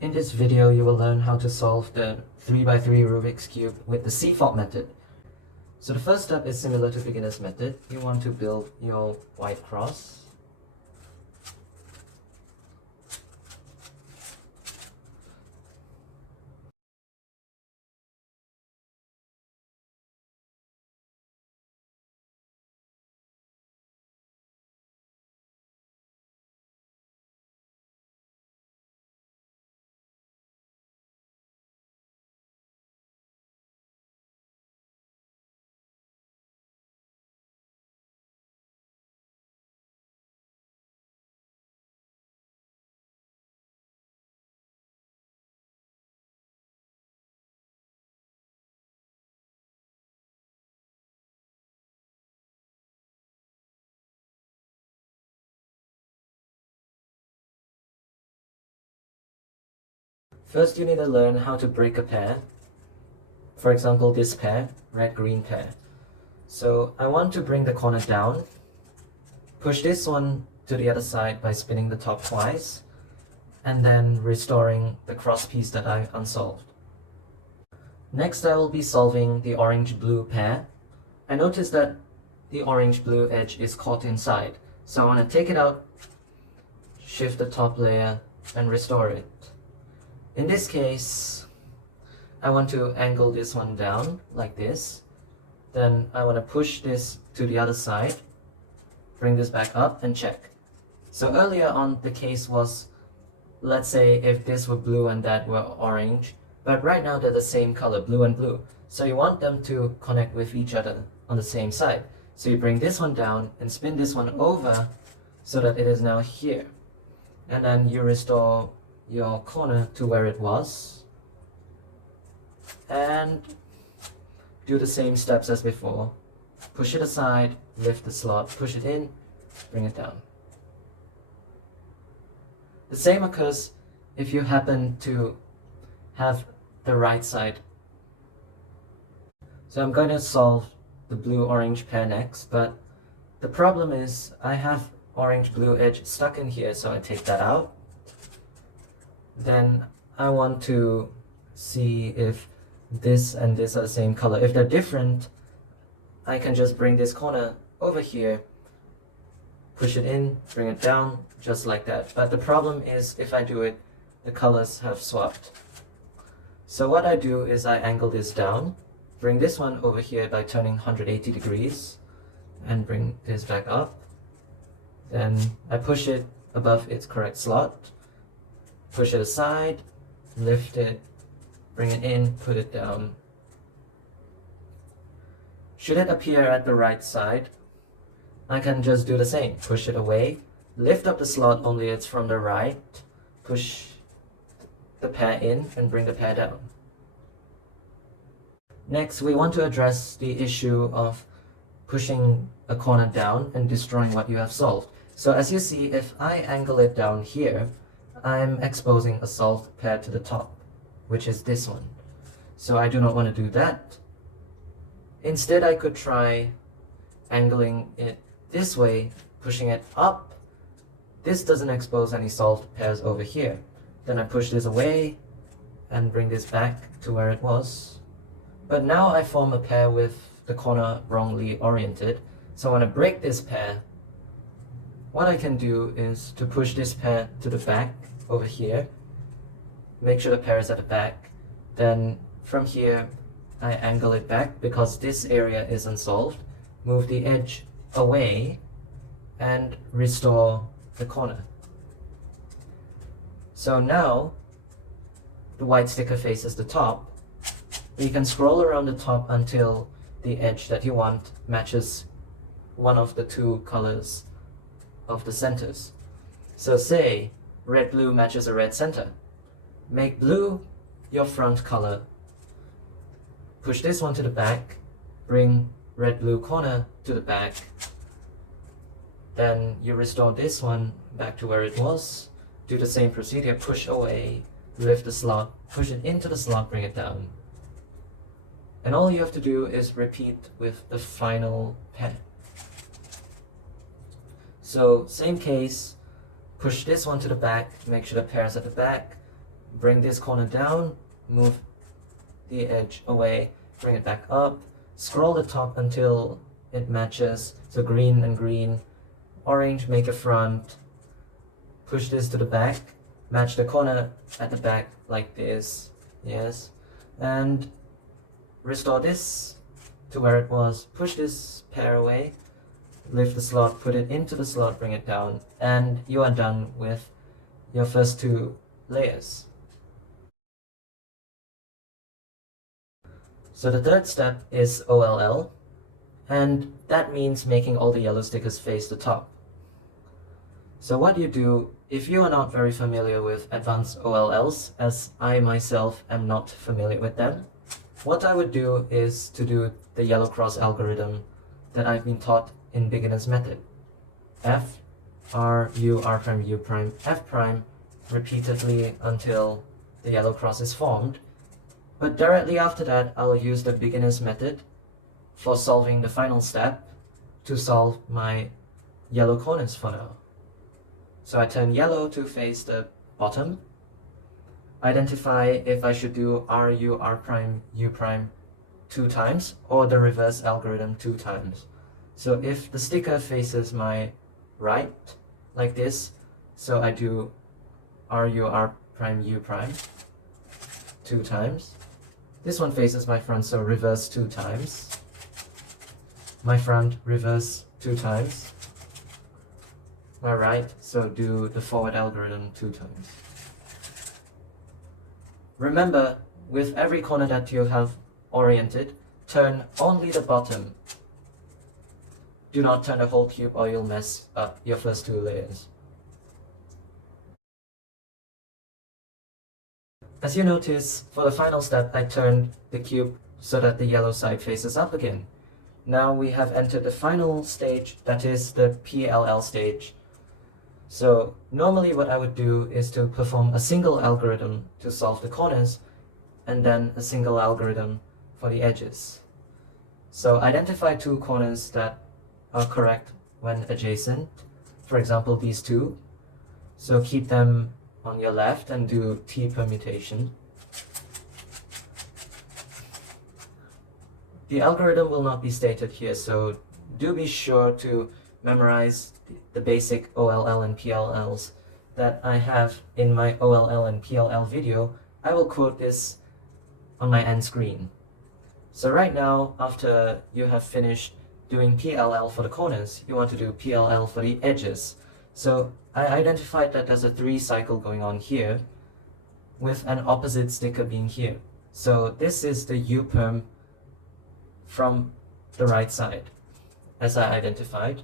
In this video, you will learn how to solve the 3x3 Rubik's Cube with the CFOP method. So the first step is similar to beginner's method. You want to build your white cross. First, you need to learn how to break a pair. For example, this pair, red-green pair. So I want to bring the corner down, push this one to the other side by spinning the top twice, and then restoring the cross piece that I unsolved. Next, I will be solving the orange-blue pair. I noticed that the orange-blue edge is caught inside, so I want to take it out, shift the top layer, and restore it. In this case, I want to angle this one down like this. Then I want to push this to the other side, bring this back up and check. So earlier on, the case was, let's say if this were blue and that were orange, but right now they're the same color, blue and blue. So you want them to connect with each other on the same side. So you bring this one down and spin this one over so that it is now here. And then you restore your corner to where it was. And do the same steps as before. Push it aside, lift the slot, push it in, bring it down. The same occurs if you happen to have the right side. So I'm going to solve the blue-orange pair next, but the problem is I have orange-blue edge stuck in here, so I take that out. Then I want to see if this and this are the same color. If they're different, I can just bring this corner over here, push it in, bring it down, just like that. But the problem is if I do it, the colors have swapped. So what I do is I angle this down, bring this one over here by turning 180 degrees, and bring this back up. Then I push it above its correct slot, push it aside, lift it, bring it in, put it down. Should it appear at the right side, I can just do the same. Push it away, lift up the slot only it's from the right, push the pair in and bring the pair down. Next, we want to address the issue of pushing a corner down and destroying what you have solved. So as you see, if I angle it down here, I'm exposing a solved pair to the top, which is this one. So I do not want to do that. Instead, I could try angling it this way, pushing it up. This doesn't expose any solved pairs over here. Then I push this away and bring this back to where it was. But now I form a pair with the corner wrongly oriented. So I want to break this pair. What I can do is to push this pair to the back over here, make sure the pair is at the back. Then from here, I angle it back because this area is unsolved. Move the edge away and restore the corner. So now the white sticker faces the top. You can scroll around the top until the edge that you want matches one of the two colors of the centers. So say red-blue matches a red center. Make blue your front color. Push this one to the back, bring red-blue corner to the back. Then you restore this one back to where it was. Do the same procedure, push away, lift the slot, push it into the slot, bring it down. And all you have to do is repeat with the final pair. So same case, push this one to the back, make sure the pair is at the back, bring this corner down, move the edge away, bring it back up, scroll the top until it matches, so green and green, orange make a front, push this to the back, match the corner at the back like this, yes, and restore this to where it was, push this pair away, lift the slot, put it into the slot, bring it down, and you are done with your first two layers. So the third step is OLL, and that means making all the yellow stickers face the top. So what you do, if you are not very familiar with advanced OLLs, as I myself am not familiar with them, what I would do is to do the yellow cross algorithm that I've been taught in beginner's method. F, R, U, R prime, U prime, F prime, repeatedly until the yellow cross is formed. But directly after that, I'll use the beginner's method for solving the final step to solve my yellow corners for now. So I turn yellow to face the bottom, identify if I should do R, U, R prime, U prime 2 times or the reverse algorithm 2 times. So if the sticker faces my right, like this, so I do R, U, R prime, U prime 2 times. This one faces my front, so reverse 2 times. My front, reverse 2 times. My right, so do the forward algorithm 2 times. Remember, with every corner that you have oriented, turn only the bottom. Do not turn the whole cube or you'll mess up your first 2 layers. As you notice, for the final step, I turned the cube so that the yellow side faces up again. Now we have entered the final stage, that is the PLL stage. So normally what I would do is to perform a single algorithm to solve the corners, and then a single algorithm for the edges. So identify 2 corners that are correct when adjacent, for example these 2. So keep them on your left and do T permutation. The algorithm will not be stated here, so do be sure to memorize the basic OLL and PLLs that I have in my OLL and PLL video. I will quote this on my end screen. So right now, after you have finished doing PLL for the corners, you want to do PLL for the edges. So I identified that there's a 3 cycle going on here with an opposite sticker being here. So this is the U perm from the right side, as I identified.